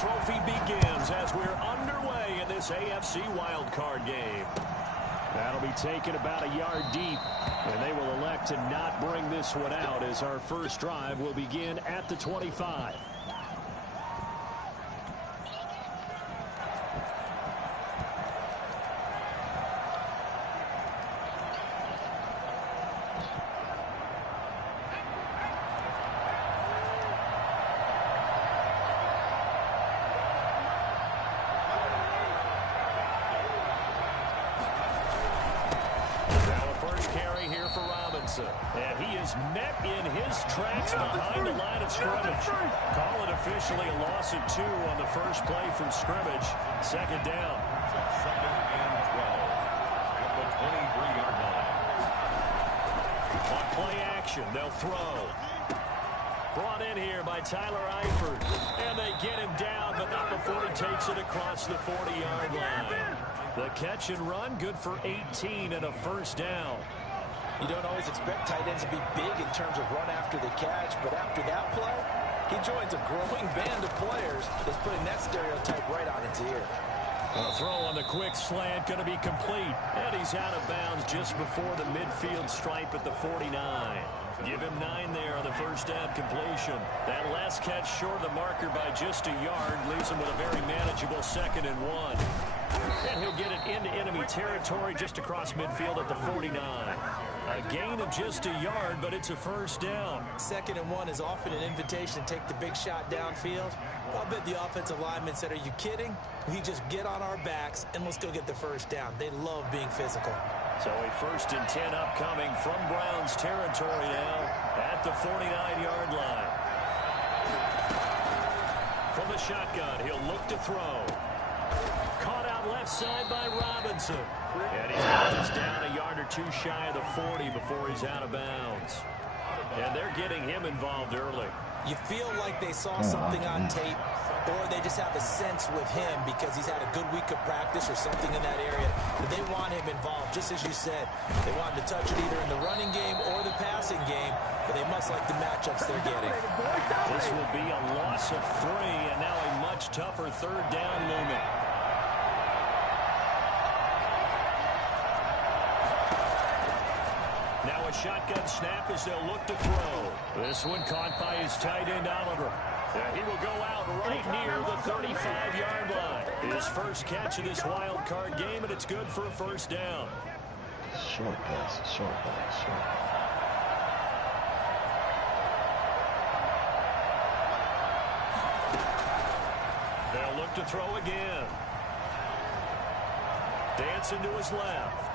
trophy begins as we're underway in this AFC wildcard game. That'll be taken about a yard deep, and they will elect to not bring this one out as our first drive will begin at the 25. And he is met in his tracks behind the line of scrimmage. Call it officially a loss of 2 on the first play from scrimmage. Second down. Second and 12 at the 23-yard line. On play action, they'll throw. Brought in here by Tyler Eifert. And they get him down, but not before he takes it across the 40-yard line. The catch and run, good for 18 and a first down. You don't always expect tight ends to be big in terms of run after the catch, but after that play, he joins a growing band of players that's putting that stereotype right on its ear. A throw on the quick slant, going to be complete. And he's out of bounds just before the midfield stripe at the 49. Give him 9 there on the first down completion. That last catch short of the marker by just a yard leaves him with a very manageable 2nd and 1. And he'll get it into enemy territory just across midfield at the 49. A gain of just a yard, but it's a first down. 2nd and 1 is often an invitation to take the big shot downfield. I'll bet the offensive lineman said, are you kidding? We just get on our backs and let's go get the first down. They love being physical. So a 1st and 10 upcoming from Browns territory now at the 49-yard line. From the shotgun, he'll look to throw. Caught out left side by Robinson. And he's got this down a yard or 2 shy of the 40 before he's out of bounds. And they're getting him involved early. You feel like they saw something on tape, or they just have a sense with him because he's had a good week of practice or something in that area. But they want him involved, just as you said. They want him to touch it either in the running game or the passing game, but they must like the matchups they're getting. This will be a loss of 3, and now a much tougher 3rd down looming. Now a shotgun snap as they'll look to throw. This one caught by his tight end, Oliver. He will go out right near the 35-yard line. His first catch of this wild card game, and it's good for a first down. Short pass, short pass, short pass. They'll look to throw again. Dancing to his left.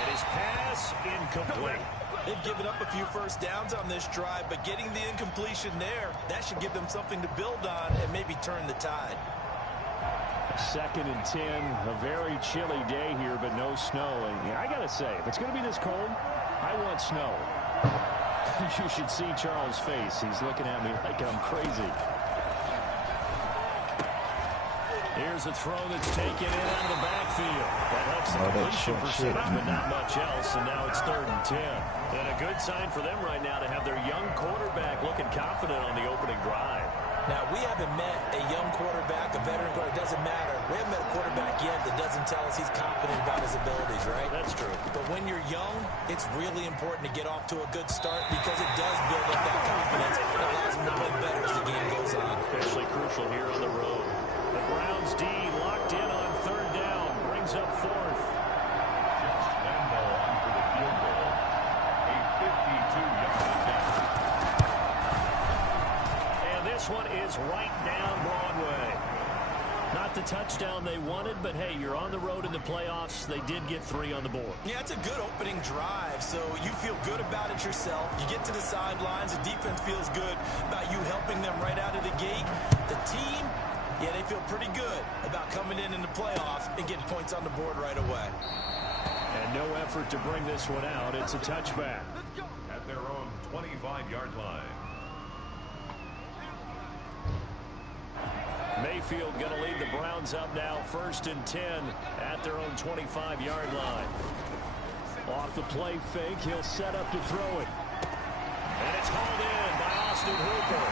And his pass incomplete. They've given up a few first downs on this drive, but getting the incompletion there, that should give them something to build on and maybe turn the tide. 2nd and 10, a very chilly day here, but no snow. And I got to say, if it's going to be this cold, I want snow. You should see Charles' face. He's looking at me like I'm crazy. Here's a throw that's taken in out of the backfield. That helps the completion percentage, but not much else. And now it's 3rd and 10. And a good sign for them right now to have their young quarterback looking confident on the opening drive. Now, we haven't met a young quarterback, a veteran quarterback. It doesn't matter. We haven't met a quarterback yet that doesn't tell us he's confident about his abilities, right? That's true. But when you're young, it's really important to get off to a good start because it does build up that confidence. It allows him to play better as the game goes on. Especially crucial here on the road. The Browns D locked in on 3rd down. Brings up 4th. Just Lambo on for the field goal. A 52-yard attempt. And this one is right down Broadway. Not the touchdown they wanted, but hey, you're on the road in the playoffs. They did get 3 on the board. Yeah, it's a good opening drive, so you feel good about it yourself. You get to the sidelines, the defense feels good about you helping them right out of the gate. The team, yeah, they feel pretty good about coming in the playoffs and getting points on the board right away. And no effort to bring this one out. It's a touchback. At their own 25-yard line. Mayfield going to lead the Browns up now, 1st and 10 at their own 25-yard line. Off the play fake, he'll set up to throw it. And it's hauled in by Austin Hooper.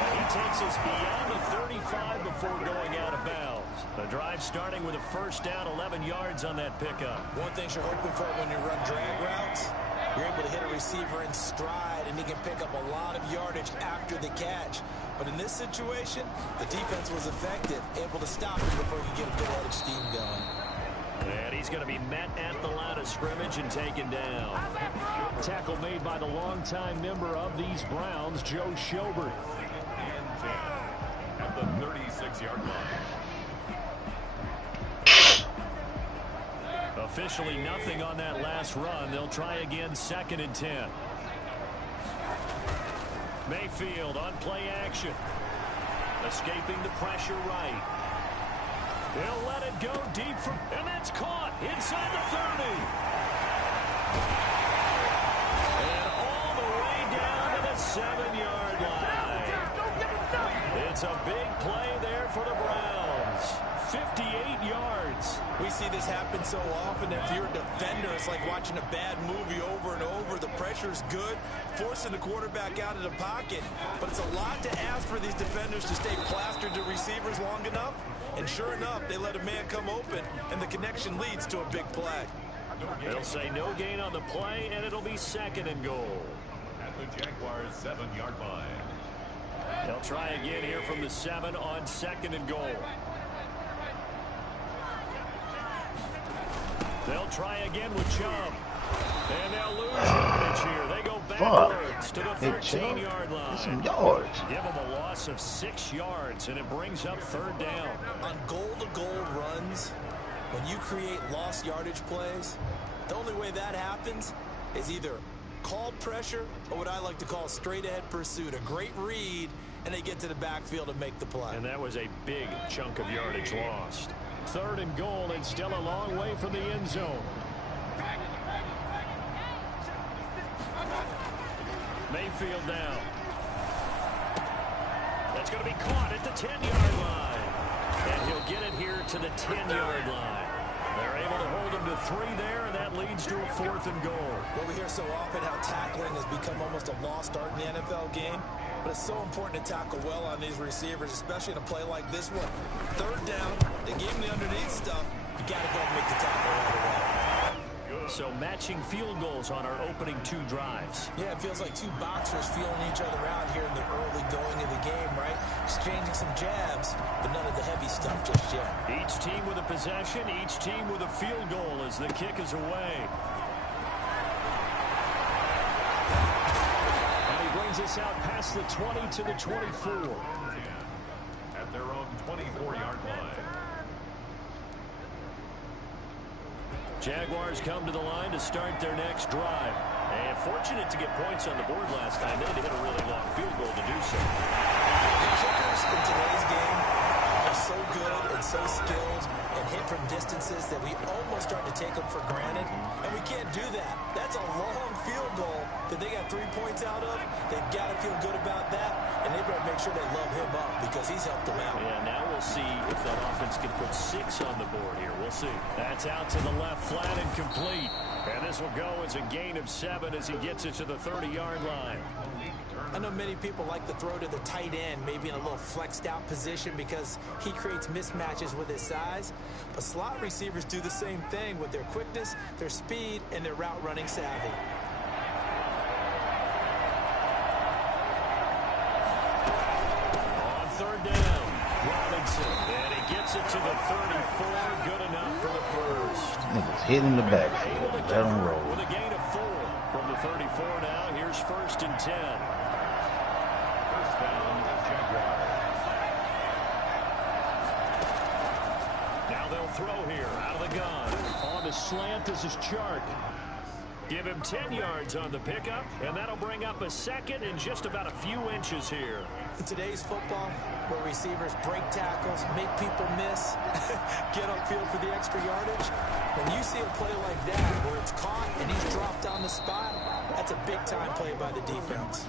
And he takes us beyond the 35 before going out of bounds. The drive starting with a first down, 11 yards on that pickup. One thing you're hoping for when you run drag routes, you're able to hit a receiver in stride, and he can pick up a lot of yardage after the catch. But in this situation, the defense was effective, able to stop him before he could get a good head of steam going. And he's going to be met at the line of scrimmage and taken down. Tackle made by the longtime member of these Browns, Joe Schobert. And 10 at the 36-yard line. Officially nothing on that last run. They'll try again, 2nd and 10. Mayfield on play action. Escaping the pressure right. He'll let it go deep from, and that's caught inside the 30. And all the way down to the 7-yard line. It's a big play there for the Browns. 58 yards. We see this happen so often. If you're a defender, it's like watching a bad movie over and over. The pressure's good, forcing the quarterback out of the pocket. But it's a lot to ask for these defenders to stay plastered to receivers long enough. And sure enough, they let a man come open, and the connection leads to a big play. They'll say no gain on the play, and it'll be 2nd and goal. At the Jaguars' 7-yard line. They'll try again here from the 7 on 2nd and goal. They'll try again with Chubb. And they'll lose yardage here. They go backwards to the 13-yard line. Some yards. Give them a loss of 6 yards, and it brings up 3rd down. On goal-to-goal runs, when you create lost yardage plays, the only way that happens is either called pressure or what I like to call straight-ahead pursuit. A great read, and they get to the backfield and make the play. And that was a big chunk of yardage lost. 3rd and goal, and still a long way from the end zone. Mayfield down. That's going to be caught at the 10-yard line. And he'll get it here to the 10-yard line. They're able to hold him to 3 there, and that leads to a 4th and goal. Well, we hear so often how tackling has become almost a lost art in the NFL game. But it's so important to tackle well on these receivers, especially in a play like this one. 3rd down, they gave him the underneath stuff. You got to go and make the tackle right away. So matching field goals on our opening 2 drives. Yeah, it feels like 2 boxers feeling each other out here in the early going of the game, right? Exchanging some jabs, but none of the heavy stuff just yet. Each team with a possession, each team with a field goal as the kick is away. And he brings us out past the 20 to the 24. At their own 24-yard line. Jaguars come to the line to start their next drive. And fortunate to get points on the board last time. They had to hit a really long field goal to do so. The kickers in today's game are so good and so skilled and hit from distances that we almost start to take them for granted. And we can't do that. That's a long field goal that they got 3 points out of. They've got to feel good about that. And they better make sure they love him up because he's helped them out. Yeah, now we'll see if that offense can put 6 on the board here. We'll see. That's out to the left, flat and complete. And this will go as a gain of 7 as he gets it to the 30-yard line. I know many people like to throw to the tight end, maybe in a little flexed out position because he creates mismatches with his size. But slot receivers do the same thing with their quickness, their speed, and their route running savvy. On 3rd down, Robinson. And he gets it to the 34. Good enough for the first. Niggas hitting the backfield. Able to Let them convert roll. with a gain of 4 from the 34 now. Here's 1st and 10. First down, Jaguars. Now they'll throw here out of the gun. On the slant, this is Chark. Give him 10 yards on the pickup, and that'll bring up a 2nd and just about a few inches here. In today's football, where receivers break tackles, make people miss, get upfield for the extra yardage, when you see a play like that where it's caught and he's dropped on the spot, that's a big-time play by the defense.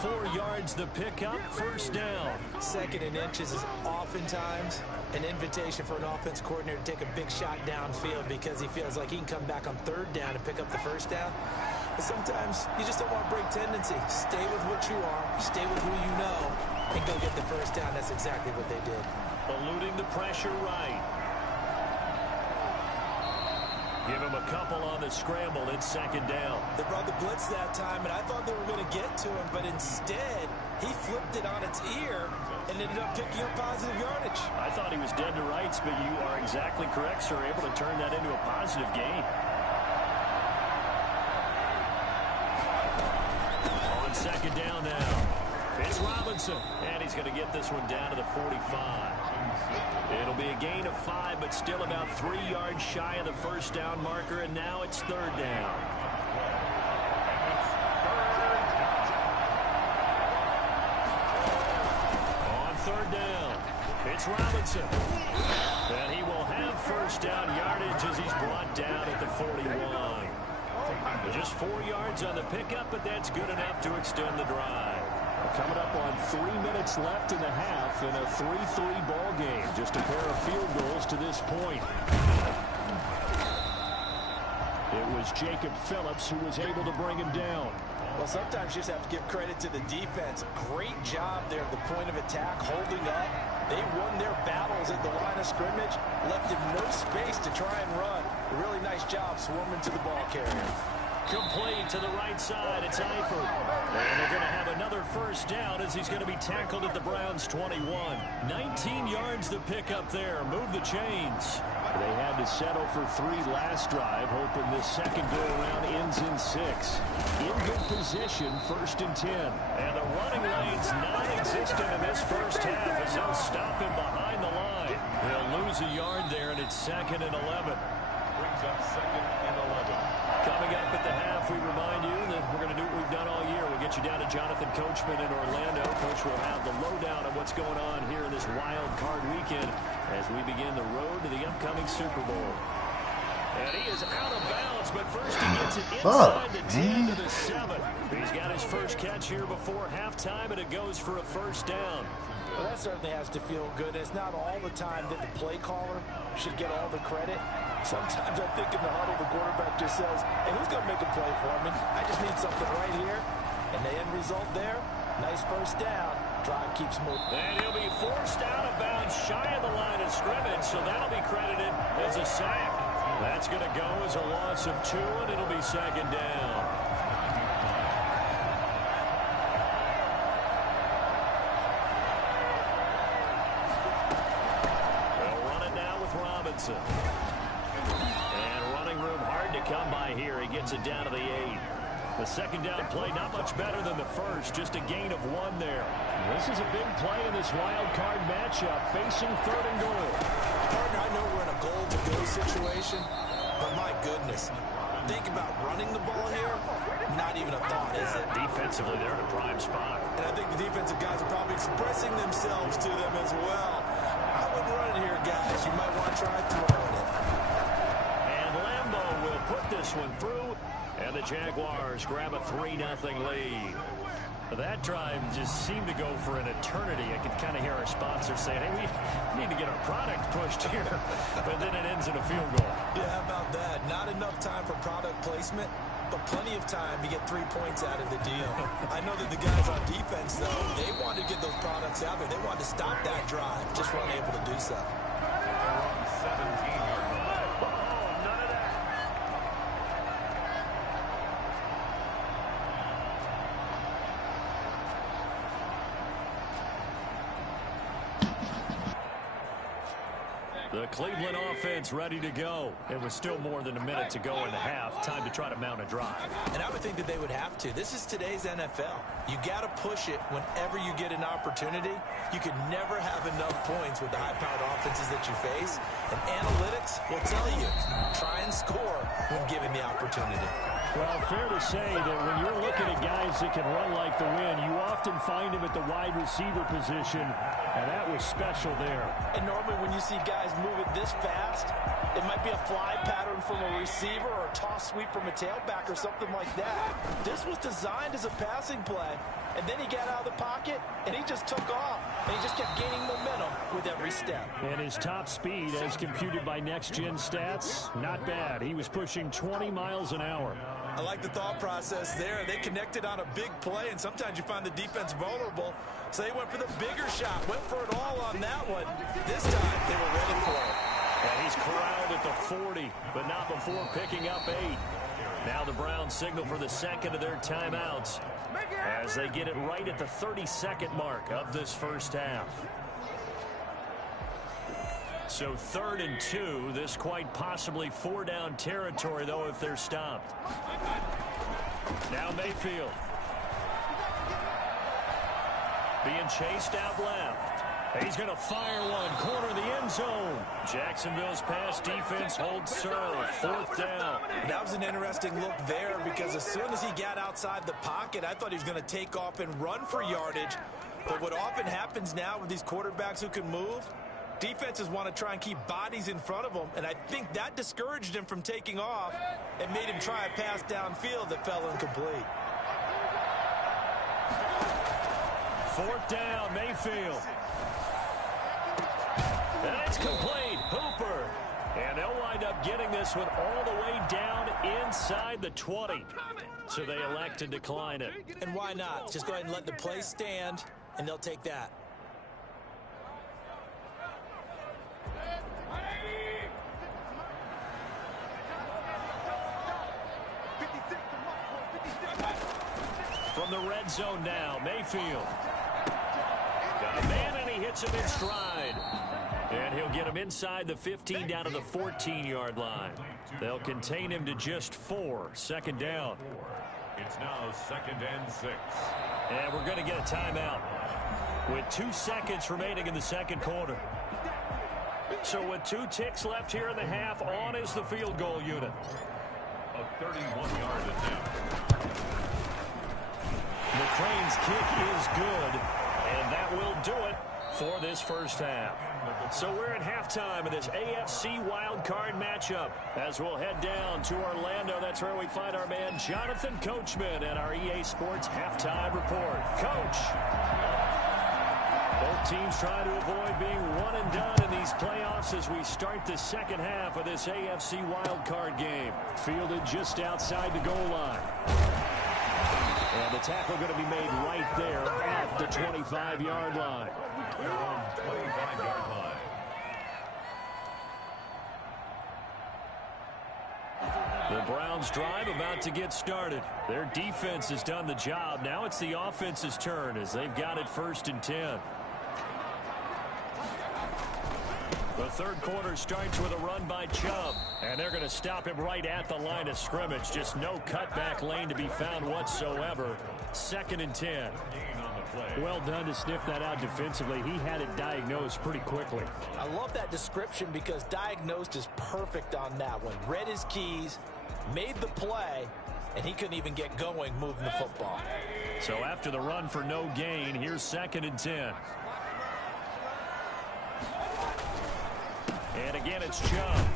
4 yards the pickup, 1st down. 2nd and inches is oftentimes an invitation for an offense coordinator to take a big shot downfield because he feels like he can come back on 3rd down and pick up the 1st down. But sometimes you just don't want to break tendency. Stay with what you are. Stay with who you know. and go get the first down. That's exactly what they did. Eluding the pressure right. Give him a couple on the scramble. It's second down. They brought the blitz that time, and I thought they were going to get to him, but instead, he flipped it on its ear and ended up picking up positive yardage. I thought he was dead to rights, but you are exactly correct, sir. Able to turn that into a positive gain. On second down now. It's Robinson, and he's going to get this one down to the 45. It'll be a gain of 5, but still about 3 yards shy of the first down marker, and now it's third down. On third down, it's Robinson. And he will have first down yardage as he's brought down at the 41. Just 4 yards on the pickup, but that's good enough to extend the drive. Coming up on 3 minutes left in the half in a 3-3 ball game. Just a pair of field goals to this point. It was Jacob Phillips who was able to bring him down. Well, sometimes you just have to give credit to the defense. Great job there at the point of attack, holding up. They won their battles at the line of scrimmage, left him no space to try and run. A really nice job swarming to the ball carrier. Complete to the right side. It's Eifert. And they're going to have another first down as he's going to be tackled at the Browns' 21. 19 yards to pick up there. Move the chains. They had to settle for 3 last drive, hoping this second go-around ends in 6. In good position, first and 10. And the running lane's non-existent in this first half as they'll stop him behind the line. They'll lose a yard there, and it's second and 11. Brings up second and 11. Coming up at the half, we remind you that we're going to do what we've done all year. We'll get you down to Jonathan Coachman in Orlando. Coach will have the lowdown on what's going on here in this wild card weekend as we begin the road to the upcoming Super Bowl. And he is out of bounds, but first he gets it inside the 10 to the 7. He's got his first catch here before halftime, and it goes for a first down. Well, that certainly has to feel good. It's not all the time that the play caller should get all the credit. Sometimes I think in the huddle, the quarterback just says, hey, who's going to make a play for me? I just need something right here. And the end result there, nice first down. Drive keeps moving. And he'll be forced out of bounds shy of the line of scrimmage, so that'll be credited as a sack. That's going to go as a loss of 2, and it'll be second down. They'll run it now with Robinson. And running room hard to come by here. He gets it down to the 8. The second down play not much better than the first, just a gain of 1 there. This is a big play in this wild card matchup, facing third and goal. Partner, I know we're in a goal-to-go situation, but my goodness, think about running the ball here, not even a thought, is it? Defensively, they're in a prime spot. And I think the defensive guys are probably expressing themselves to them as well. I wouldn't run it here, guys. You might want to try throwing it. And Lambo will put this one through, and the Jaguars grab a 3-0 lead. That drive just seemed to go for an eternity. I could kind of hear our sponsor saying, hey, we need to get our product pushed here. But then it ends in a field goal. Yeah, how about that? Not enough time for product placement, but plenty of time to get 3 points out of the deal. I know that the guys on defense, though, they wanted to get those products out there. They wanted to stop that drive, just weren't able to do so. 17-yard line. The Cleveland offense ready to go. It was still more than a minute to go in the half. Time to try to mount a drive. And I would think that they would have to. This is today's NFL. You got to push it whenever you get an opportunity. You can never have enough points with the high-powered offenses that you face. And analytics will tell you, try and score when given the opportunity. Well, fair to say that when you're looking at guys that can run like the wind, you often find them at the wide receiver position, and that was special there. And normally when you see guys move it this fast, it might be a fly pattern from a receiver or a toss sweep from a tailback or something like that. This was designed as a passing play, and then he got out of the pocket, and he just took off, and he just kept gaining momentum with every step. And his top speed, as computed by Next Gen Stats, not bad. He was pushing 20 miles an hour. I like the thought process there. They connected on a big play, and sometimes you find the defense vulnerable. So they went for the bigger shot, went for it all on that one. This time, they were ready for it. And he's corralled at the 40, but not before picking up 8. Now the Browns signal for the second of their timeouts as they get it right at the 32nd mark of this first half. So 3rd and 2, this quite possibly 4-down territory, though, if they're stopped. Now Mayfield. Being chased out left. He's going to fire one, corner of the end zone. Jacksonville's pass defense holds serve, 4th down. That was an interesting look there because as soon as he got outside the pocket, I thought he was going to take off and run for yardage. But what often happens now with these quarterbacks who can move, defenses want to try and keep bodies in front of them, and I think that discouraged him from taking off and made him try a pass downfield that fell incomplete. 4th down, Mayfield. And it's complete. Hooper. And they'll wind up getting this one all the way down inside the 20. So they elect to decline it. And why not? Just go ahead and let the play stand, and they'll take that. From the red zone now, Mayfield. Got a man, and he hits him in stride. And he'll get him inside the 15 down to the 14-yard line. They'll contain him to just 4. 2nd down. It's now 2nd and 6. And we're going to get a timeout with 2 seconds remaining in the second quarter. So with 2 ticks left here in the half, on is the field goal unit. A 31-yard attempt. McClain's kick is good, and that will do it for this first half. So we're at halftime of this AFC wildcard matchup as we'll head down to Orlando. That's where we find our man Jonathan Coachman and our EA Sports halftime report. Coach, both teams trying to avoid being one and done in these playoffs as we start the second half of this AFC wildcard game. Fielded just outside the goal line. And the tackle going to be made right there at the 25-yard line. 25-yard line. The Browns drive about to get started. Their defense has done the job. Now it's the offense's turn as they've got it 1st and 10. The third quarter starts with a run by Chubb, and they're going to stop him right at the line of scrimmage. Just no cutback lane to be found whatsoever. 2nd and 10. Well done to sniff that out defensively. He had it diagnosed pretty quickly. I love that description because diagnosed is perfect on that one. Read his keys, made the play, and he couldn't even get going moving the football. So after the run for no gain, here's 2nd and 10. And again, it's Chubb.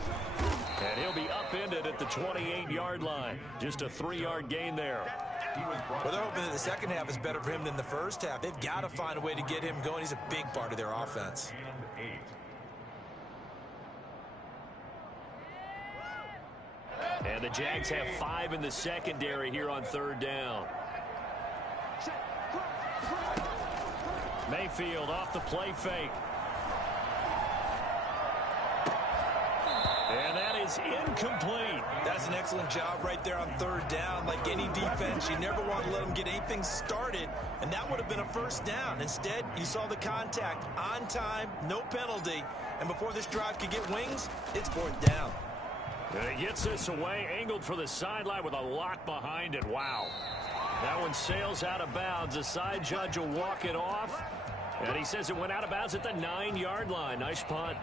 And he'll be upended at the 28-yard line. Just a 3-yard gain there. Well, they're hoping that the second half is better for him than the first half. They've got to find a way to get him going. He's a big part of their offense. And the Jags have 5 in the secondary here on 3rd down. Mayfield off the play fake. And that is incomplete. That's an excellent job right there on 3rd down. Like any defense, you never want to let them get anything started, and that would have been a 1st down. Instead, you saw the contact on time, no penalty, and before this drive could get wings, it's 4th down. And he gets this away, angled for the sideline with a lot behind it. Wow. That one sails out of bounds. The side judge will walk it off, and he says it went out of bounds at the 9-yard line. Nice punt.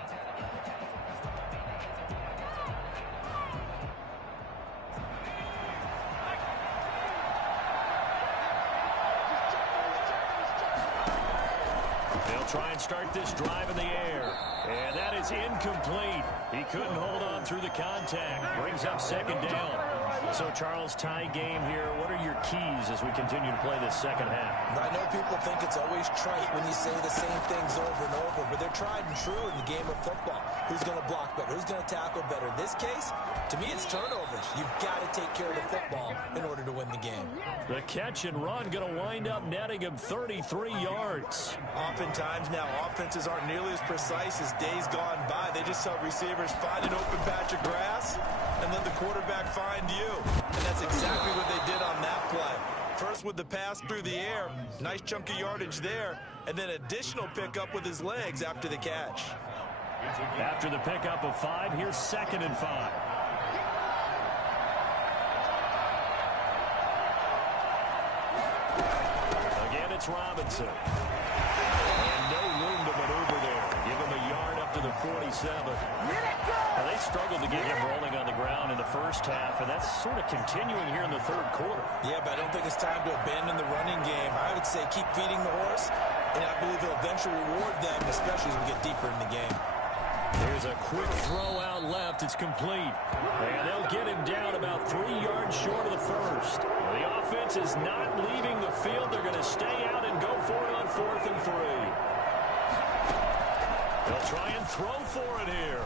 Try and start this drive in the air. And that is incomplete. He couldn't hold on through the contact. Brings up 2nd down. So, Charles, tie game here. What are your keys as we continue to play this second half? I know people think it's always trite when you say the same things over and over, but they're tried and true in the game of football. Who's going to block better? Who's going to tackle better? In this case, to me, it's turnovers. You've got to take care of the football in order to win the game. The catch and run going to wind up netting him 33 yards. Oftentimes now, offenses aren't nearly as precise as days gone by. They just tell receivers, find an open patch of grass and let the quarterback find you. And that's exactly what they did on that play. First with the pass through the air, nice chunk of yardage there, and then additional pickup with his legs after the catch. After the pickup of 5, here's 2nd and 5. Again, it's Robinson. And no room to maneuver there. Give him a yard up to the 47. Now, they struggled to get him rolling on the ground in the first half, and that's sort of continuing here in the third quarter. Yeah, but I don't think it's time to abandon the running game. I would say keep feeding the horse, and I believe he'll eventually reward them, especially as we get deeper in the game. There's a quick throw out left. It's complete. And they'll get him down about 3 yards short of the first. The offense is not leaving the field. They're going to stay out and go for it on 4th and 3. They'll try and throw for it here.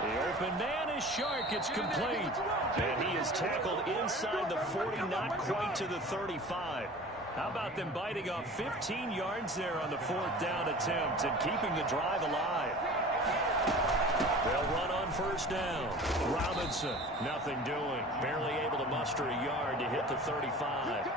The open man is Shark. It's complete. And he is tackled inside the 40, not quite to the 35. How about them biting off 15 yards there on the 4th down attempt and keeping the drive alive? They'll run on 1st down. Robinson, nothing doing. Barely able to muster a yard to hit the 35.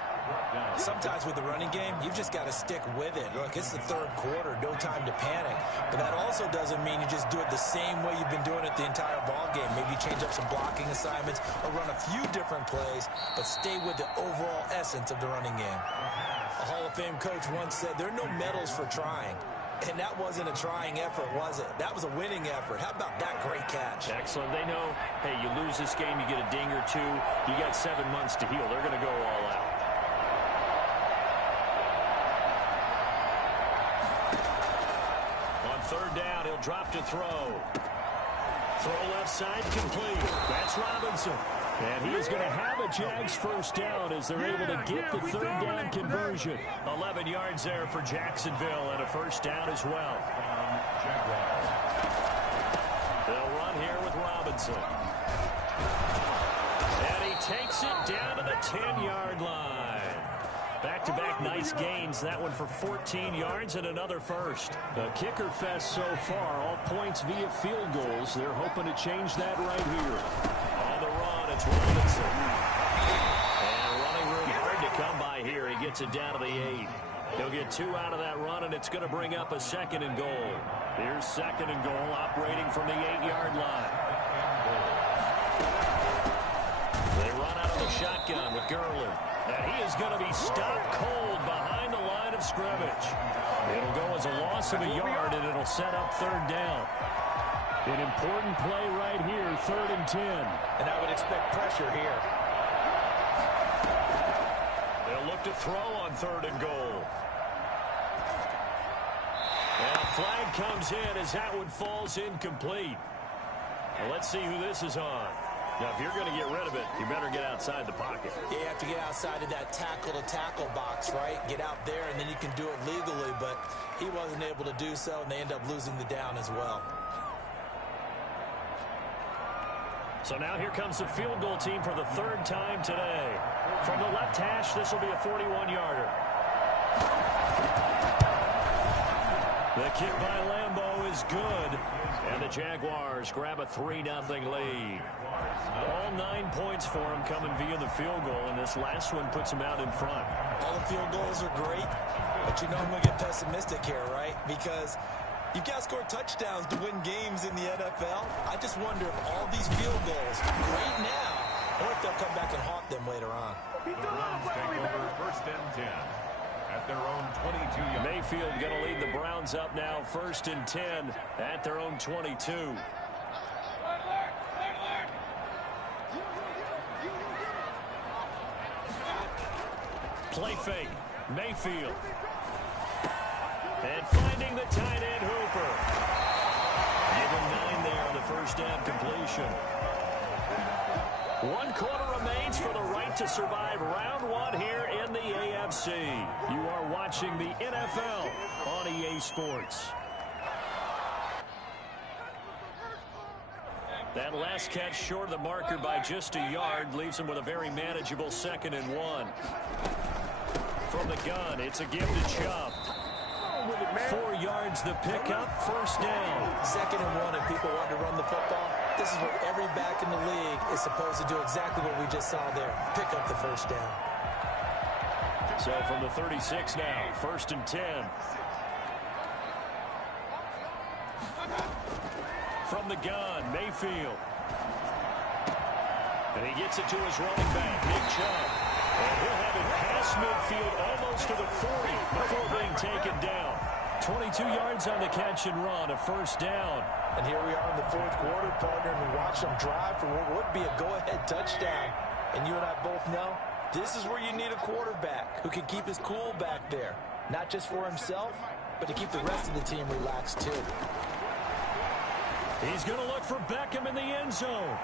Sometimes with the running game, you've just got to stick with it. Look, it's the third quarter, no time to panic. But that also doesn't mean you just do it the same way you've been doing it the entire ball game. Maybe change up some blocking assignments or run a few different plays, but stay with the overall essence of the running game. A Hall of Fame coach once said, there are no medals for trying. And that wasn't a trying effort, was it? That was a winning effort. How about that great catch? Excellent. They know, hey, you lose this game, you get a ding or two. You got 7 months to heal. They're going to go all out. On 3rd down, he'll drop to throw. Throw left side, complete. That's Robinson. And he is going to have a Jags 1st down as they're able to get the 3rd down conversion. 11 yards there for Jacksonville and a 1st down as well. They'll run here with Robinson. And he takes it down to the 10-yard line. Back-to-back nice gains. That one for 14 yards and another 1st. The kicker fest so far, all points via field goals. They're hoping to change that right here. On the run, it's Robinson. And running room hard to come by here. He gets it down to the 8. He'll get 2 out of that run, and it's going to bring up a 2nd and goal. Here's 2nd and goal, operating from the 8-yard line. They run out of the shotgun with Gurley. And he is going to be stopped cold behind the line of scrimmage. It'll go as a loss of a yard, and it'll set up 3rd down. An important play right here, 3rd and 10. And I would expect pressure here. They'll look to throw on 3rd and goal. And a flag comes in as that one falls incomplete. Well, let's see who this is on. Now, if you're going to get rid of it, you better get outside the pocket. Yeah, you have to get outside of that tackle-to-tackle box, right? Get out there, and then you can do it legally. But he wasn't able to do so, and they end up losing the down as well. So now here comes the field goal team for the 3rd time today. From the left hash, this will be a 41-yarder. The kick by Lambeau is good. And the Jaguars grab a 3-0 lead. All 9 points for them coming via the field goal, and this last one puts them out in front. All the field goals are great, but you know I'm going to get pessimistic here, right? Because you've got to score touchdowns to win games in the NFL. I just wonder if all these field goals right now, or if they'll come back and haunt them later on. The Browns take over 1st and 10 at their own 22-yard. Mayfield going to lead the Browns up now, 1st and 10 at their own 22. Play fake. Mayfield. And finding the tight end Hooper. Give him 9 there on the 1st down completion. 1 quarter remains for the right to survive round 1 here in the AFC. You are watching the NFL on EA Sports. That last catch short of the marker by just a yard leaves him with a very manageable 2nd and 1. From the gun, it's a give to Chubb. 4 yards the pickup, 1st down. 2nd and 1, and people want to run the football. This is what every back in the league is supposed to do, exactly what we just saw there. Pick up the 1st down. So from the 36 now, 1st and 10. From the gun, Mayfield. And he gets it to his running back, Nick Chubb. And he'll have it past midfield almost to the 40 before being taken down. 22 yards on the catch and run, a 1st down. And here we are in the 4th quarter, partner, and we watch them drive for what would be a go-ahead touchdown. And you and I both know this is where you need a quarterback who can keep his cool back there. Not just for himself, but to keep the rest of the team relaxed too. He's going to look for Beckham in the end zone.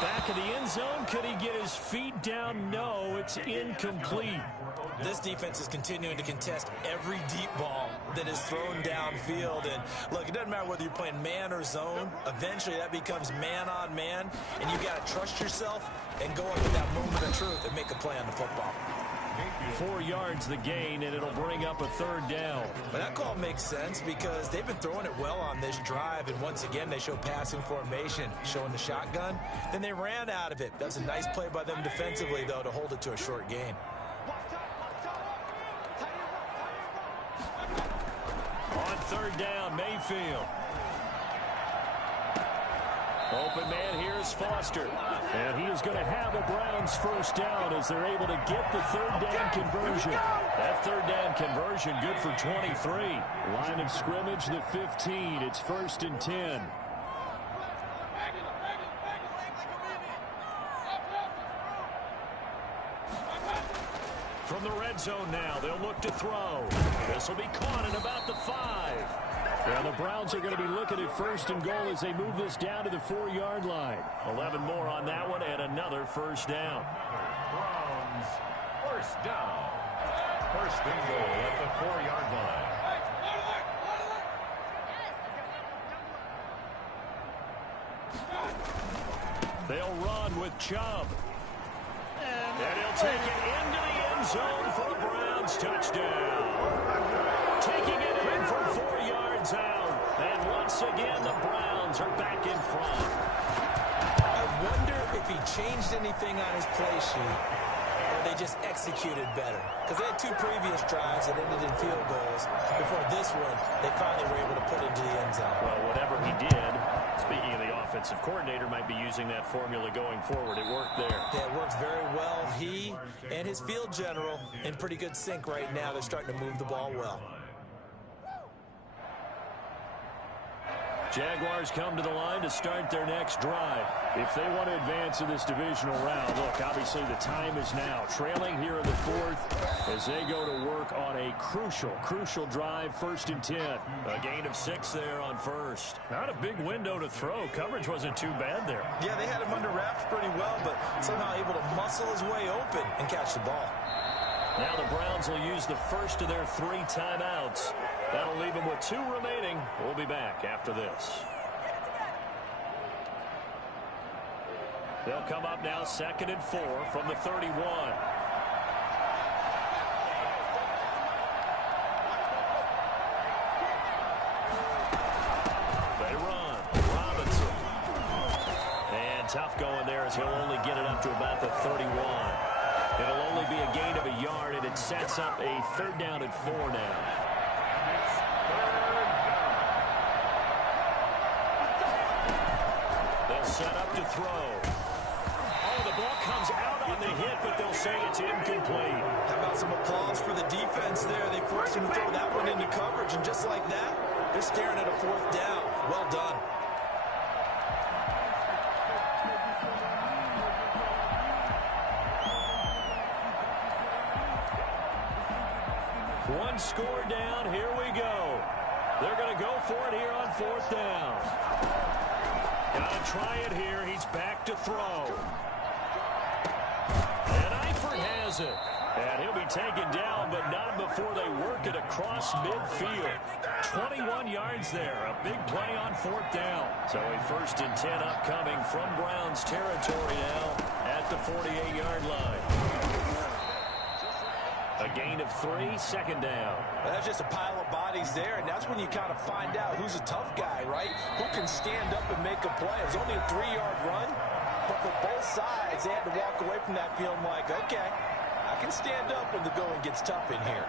Back in the end zone, could he get his feet down? No, it's incomplete. This defense is continuing to contest every deep ball that is thrown downfield. And look, it doesn't matter whether you're playing man or zone. Eventually, that becomes man on man. And you got to trust yourself and go up with that moment of truth and make a play on the football. 4 yards the gain, and it'll bring up a 3rd down. But that call makes sense because they've been throwing it well on this drive. And once again, they show passing formation, showing the shotgun. Then they ran out of it. That's a nice play by them defensively, though, to hold it to a short gain. On 3rd down, Mayfield. Open man here is Foster. And he is going to have a Browns 1st down as they're able to get the 3rd down conversion. That 3rd down conversion good for 23. Line of scrimmage, the 15. It's 1st and 10. From the red zone now, they'll look to throw. This will be caught at about the 5. And the Browns are going to be looking at 1st and goal as they move this down to the 4-yard line. 11 more on that one and another 1st down. Browns, 1st down. 1st and goal at the 4-yard line. They'll run with Chubb. And he'll take it into the end zone for a Browns touchdown. Taking it in from 4 yards out. And once again, the Browns are back in front. I wonder if he changed anything on his play sheet or they just executed better. Because they had 2 previous drives that ended in field goals. Before this one, they finally were able to put it into the end zone. Well, whatever he did, speaking of the offensive coordinator, might be using that formula going forward. It worked there. Yeah, it works very well. He and his field general in pretty good sync right now. They're starting to move the ball well. Jaguars come to the line to start their next drive. If they want to advance in this divisional round, look, obviously the time is now. Trailing here in the 4th as they go to work on a crucial drive, 1st and 10. A gain of 6 there on 1st. Not a big window to throw. Coverage wasn't too bad there. Yeah, they had him under wraps pretty well, but somehow able to muscle his way open and catch the ball. Now the Browns will use the first of their 3 timeouts. That'll leave them with 2 remaining. We'll be back after this. They'll come up now 2nd and 4 from the 31. They run. Robinson. And tough going there as he'll only get it up to about the 31. It'll only be a gain of a yard, and it sets up a 3rd down and 4 now. They'll set up to throw. Oh, the ball comes out on the hit, but they'll say it's incomplete. How about some applause for the defense there? They forced him to throw that one into coverage, and just like that, they're staring at a 4th down. Well done. One score down. Here we go. They're going to go for it here on 4th down. Gotta try it here. He's back to throw. And Eifert has it. And he'll be taken down, but not before they work it across midfield. 21 yards there. A big play on 4th down. So a 1st and 10 upcoming from Browns territory now at the 48-yard line. A gain of 3, 2nd down. That's just a pile of bodies there, and that's when you kind of find out who's a tough guy, right? Who can stand up and make a play. It was only a 3-yard run, but for both sides, they had to walk away from that feeling like, okay, I can stand up when the going gets tough in here.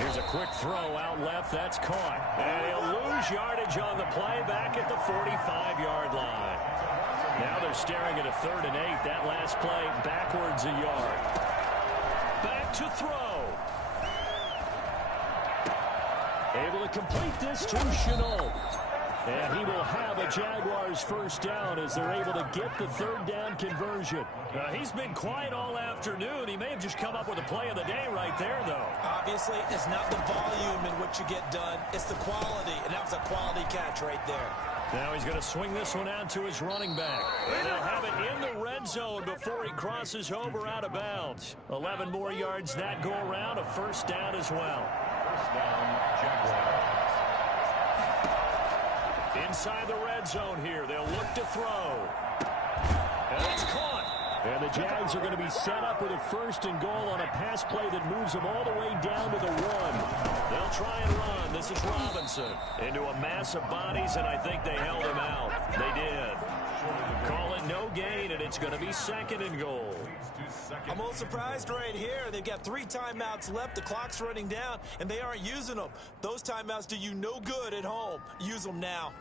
Here's a quick throw out left. That's caught. And he'll lose yardage on the play back at the 45-yard line. Now they're staring at a 3rd and 8. That last play backwards a yard. Back to throw. Able to complete this to Chenault. And he will have a Jaguars 1st down as they're able to get the 3rd down conversion. He's been quiet all afternoon. He may have just come up with a play of the day right there, though. Obviously, it's not the volume in which you get done. It's the quality, and that was a quality catch right there. Now he's going to swing this one out to his running back. And he'll have it in the red zone before he crosses over out of bounds. 11 more yards that go around, a 1st down as well. 1st down, Jaguars. Inside the red zone here, they'll look to throw. And it's caught. And the Jags are going to be set up with a 1st and goal on a pass play that moves them all the way down to the 1. They'll try and run. This is Robinson into a mass of bodies, and I think they held him out. They did. Call it no gain, and it's going to be 2nd and goal. I'm a little surprised right here. They've got 3 timeouts left. The clock's running down, and they aren't using them. Those timeouts do you no good at home. Use them now.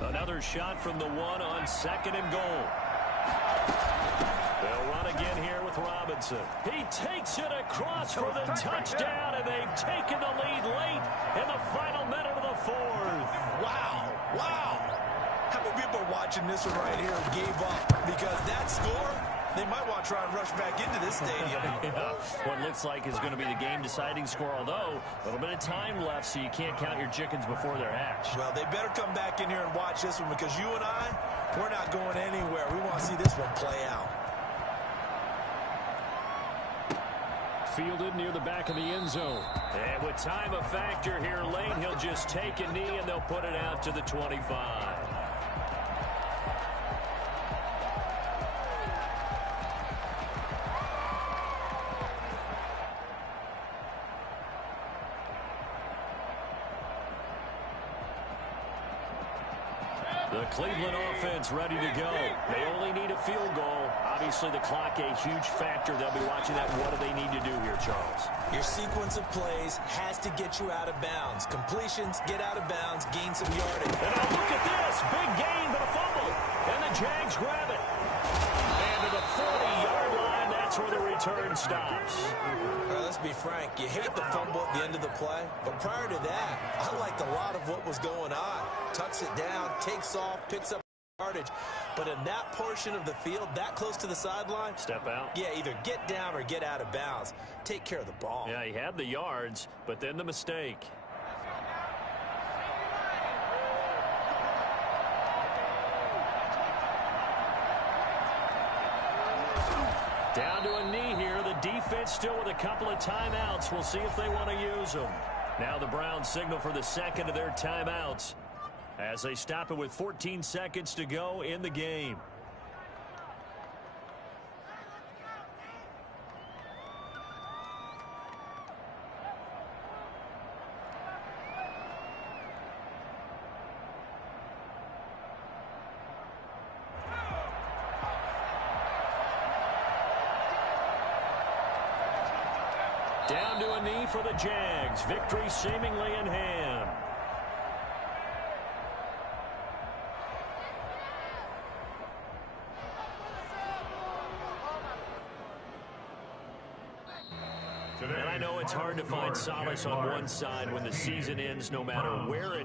Another shot from the 1 on 2nd and goal. They'll run again here with Robinson. He takes it across for the touchdown, and they've taken the lead late in the final minute of the 4th. Wow. Wow. How many people are watching this one right here and gave up? Because that score, they might want to try and rush back into this stadium. Yeah. What looks like is going to be the game-deciding score, although a little bit of time left, so you can't count your chickens before they're hatched. Well, they better come back in here and watch this one, because you and I, we're not going anywhere. We want to see this one play out. Fielded near the back of the end zone. And with time a factor here late, he'll just take a knee, and they'll put it out to the 25. The Cleveland offense ready to go. They only need a field goal. Obviously, the clock a huge factor. They'll be watching that. What do they need to do here, Charles? Your sequence of plays has to get you out of bounds. Completions, get out of bounds, gain some yardage. And now look at this. Big gain, but a fumble. And the Jags grab it. And to the 40-yard line, that's where the return stops. Let's be frank. You hate the fumble at the end of the play. But prior to that, I liked a lot of what was going on. Tucks it down, takes off, picks up yardage. But in that portion of the field, that close to the sideline, step out. Yeah, either get down or get out of bounds. Take care of the ball. Yeah, he had the yards, but then the mistake. Down to a knee here. The defense still with a couple of timeouts. We'll see if they want to use them. Now the Browns signal for the 2nd of their timeouts as they stop it with 14 seconds to go in the game. Down to a knee for the Jags. Victory seemingly in hand. And I know it's hard to find solace on one side when the season ends, no matter where it is.